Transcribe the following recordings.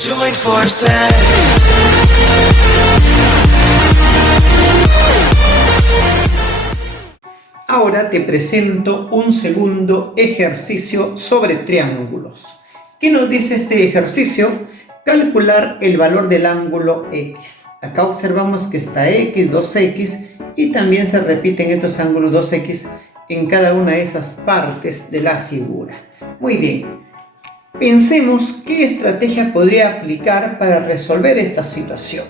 Join forces. Ahora te presento un segundo ejercicio sobre triángulos. ¿Qué nos dice este ejercicio? Calcular el valor del ángulo X. Acá observamos que está X, 2X y también se repiten estos ángulos 2X en cada una de esas partes de la figura. Muy bien. Pensemos qué estrategia podría aplicar para resolver esta situación,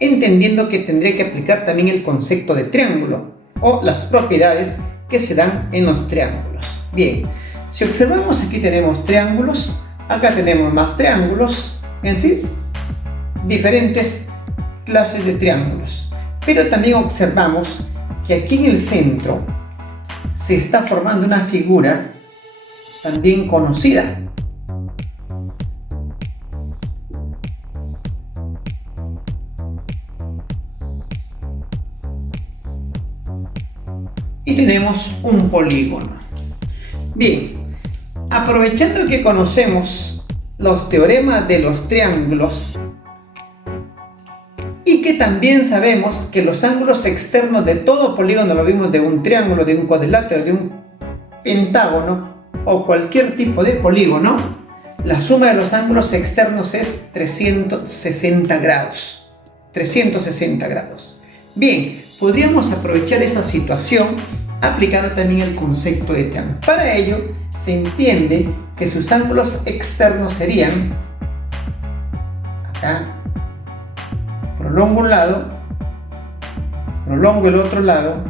entendiendo que tendría que aplicar también el concepto de triángulo o las propiedades que se dan en los triángulos. Bien, si observamos aquí tenemos triángulos, acá tenemos más triángulos, en sí, diferentes clases de triángulos, pero también observamos que aquí en el centro se está formando una figura también conocida. Y tenemos un polígono. Bien, aprovechando que conocemos los teoremas de los triángulos y que también sabemos que los ángulos externos de todo polígono, lo vimos de un triángulo, de un cuadrilátero, de un pentágono o cualquier tipo de polígono, la suma de los ángulos externos es 360 grados. 360 grados. Bien, podríamos aprovechar esa situación aplicando también el concepto de triángulo. Para ello, se entiende que sus ángulos externos serían, acá, prolongo un lado, prolongo el otro lado,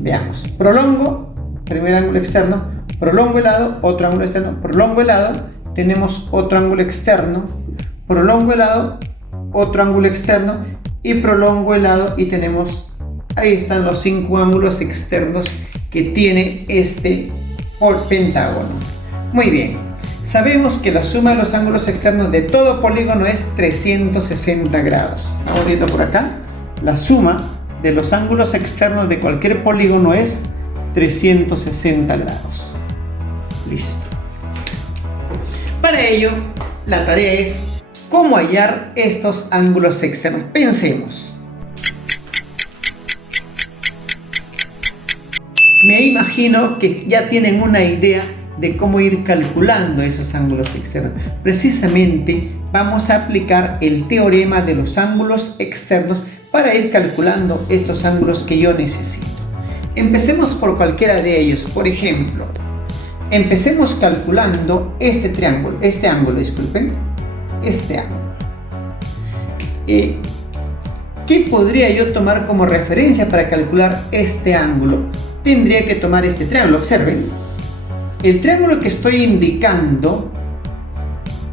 veamos, prolongo, primer ángulo externo, prolongo el lado, otro ángulo externo, prolongo el lado, tenemos otro ángulo externo, prolongo el lado, otro ángulo externo y prolongo el lado y tenemos, ahí están los 5 ángulos externos que tiene este pentágono. Muy bien, sabemos que la suma de los ángulos externos de todo polígono es 360 grados. Vamos viendo por acá, la suma de los ángulos externos de cualquier polígono es 360 grados. Listo. Para ello, la tarea es ¿cómo hallar estos ángulos externos? Pensemos. Me imagino que ya tienen una idea de cómo ir calculando esos ángulos externos. Precisamente vamos a aplicar el teorema de los ángulos externos para ir calculando estos ángulos que yo necesito. Empecemos por cualquiera de ellos. Por ejemplo, empecemos calculando este ángulo, disculpen. Este ángulo. ¿Qué podría yo tomar como referencia para calcular este ángulo? Tendría que tomar este triángulo. Observen, el triángulo que estoy indicando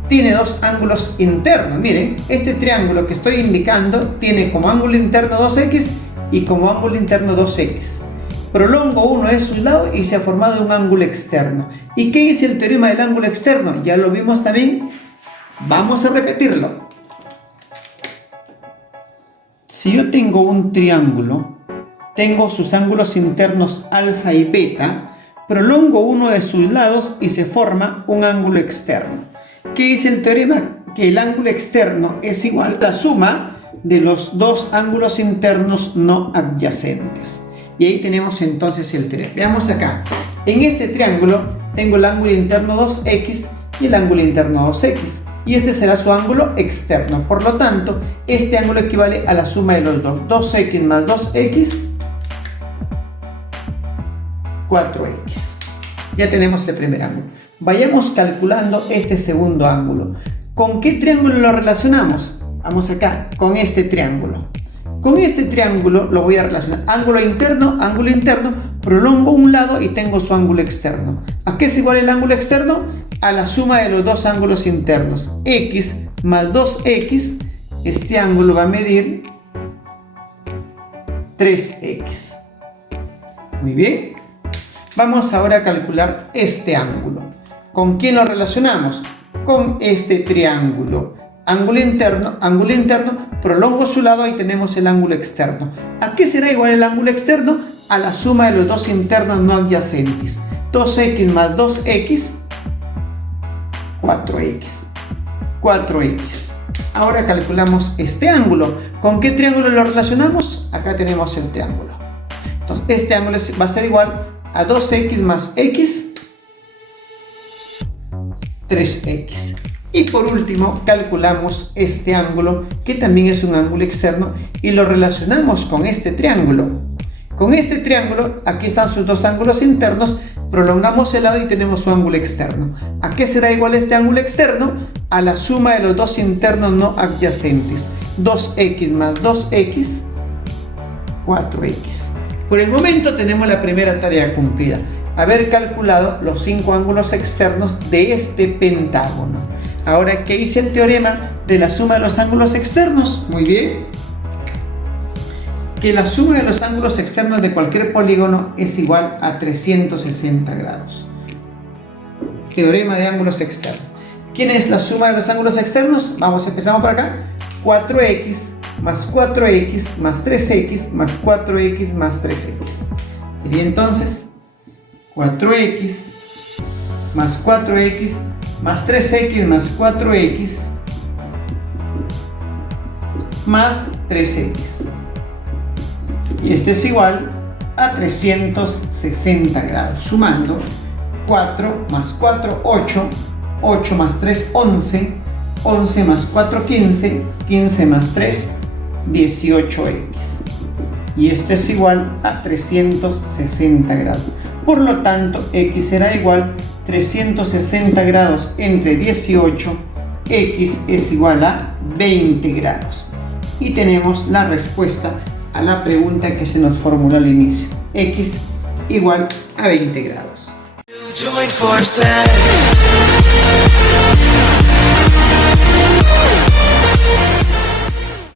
tiene dos ángulos internos. Miren, este triángulo que estoy indicando tiene como ángulo interno 2x y como ángulo interno 2x. Prolongo uno de sus lados y se ha formado un ángulo externo. ¿Y qué es el teorema del ángulo externo? Ya lo vimos también. Vamos a repetirlo. Si yo tengo un triángulo, tengo sus ángulos internos alfa y beta, prolongo uno de sus lados y se forma un ángulo externo. ¿Qué dice el teorema? Que el ángulo externo es igual a la suma de los dos ángulos internos no adyacentes. Y ahí tenemos entonces el teorema. Veamos acá. En este triángulo tengo el ángulo interno 2x y el ángulo interno 2x. Y este será su ángulo externo. Por lo tanto, este ángulo equivale a la suma de los dos. 2x más 2x, 4x. Ya tenemos el primer ángulo. Vayamos calculando este segundo ángulo. ¿Con qué triángulo lo relacionamos? Vamos acá, con este triángulo. Con este triángulo lo voy a relacionar. Ángulo interno, prolongo un lado y tengo su ángulo externo. ¿A qué es igual el ángulo externo? A la suma de los dos ángulos internos. X más 2x, este ángulo va a medir 3x. Muy bien. Vamos ahora a calcular este ángulo. ¿Con quién lo relacionamos? Con este triángulo. Ángulo interno, prolongo su lado y tenemos el ángulo externo. ¿A qué será igual el ángulo externo? A la suma de los dos internos no adyacentes. 2x más 2x, 4x. 4x. Ahora calculamos este ángulo. ¿Con qué triángulo lo relacionamos? Acá tenemos el triángulo. Entonces, este ángulo va a ser igual a 2x más x, 3x. Y por último, calculamos este ángulo, que también es un ángulo externo, y lo relacionamos con este triángulo. Con este triángulo, aquí están sus dos ángulos internos, prolongamos el lado y tenemos su ángulo externo. ¿A qué será igual este ángulo externo? A la suma de los dos internos no adyacentes. 2x más 2x, 4x. Por el momento tenemos la primera tarea cumplida: haber calculado los 5 ángulos externos de este pentágono. Ahora, ¿qué dice el teorema de la suma de los ángulos externos? Muy bien. Que la suma de los ángulos externos de cualquier polígono es igual a 360 grados. Teorema de ángulos externos. ¿Quién es la suma de los ángulos externos? Vamos, empezamos por acá. 4x más 4x más 3x más 4x más 3x. Sería entonces 4x más 4x más 3x más 4x más 3x. Y este es igual a 360 grados. Sumando 4 más 4, 8, 8 más 3, 11, 11 más 4, 15, 15 más 3, 18x. Y esto es igual a 360 grados. Por lo tanto, x será igual 360 grados entre 18, x es igual a 20 grados. Y tenemos la respuesta a la pregunta que se nos formuló al inicio: x igual a 20 grados.